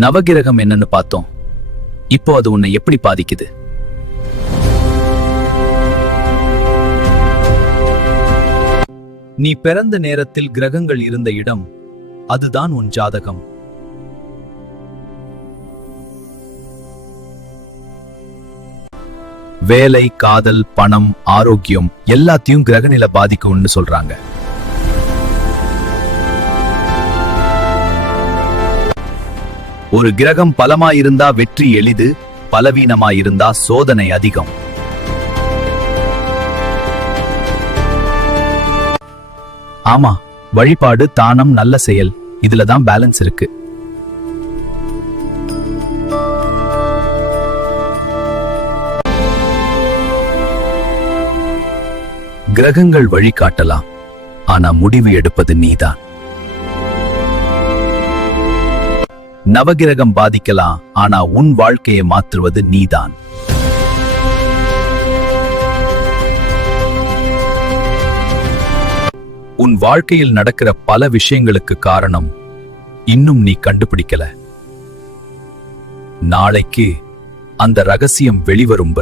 நவகிரகம் என்னன்னு பார்த்தோம். இப்போ அது உன்னை எப்படி பாதிக்குது? நீ பிறந்த நேரத்தில் கிரகங்கள் இருந்த இடம், அதுதான் உன் ஜாதகம். வேலை, காதல், பணம், ஆரோக்கியம் எல்லாத்தையும் கிரகநிலை பாதிக்கும்னு சொல்றாங்க. ஒரு கிரகம் பலமாயிருந்தா வெற்றி எளிது, பலவீனமாயிருந்தா சோதனை அதிகம். ஆமா, வழிபாடு, தானம், நல்ல செயல், இதுலதான் பேலன்ஸ் இருக்கு. கிரகங்கள் வழிகாட்டலாம், ஆனா முடிவு எடுப்பது நீதான். நவகிரகம் பாதிக்கலாம், ஆனா உன் வாழ்க்கையை மாற்றுவது நீதான். உன் வாழ்க்கையில் நடக்கிற பல விஷயங்களுக்கு காரணம் இன்னும் நீ கண்டுபிடிக்கல. நாளைக்கு அந்த ரகசியம் வெளிவரும்.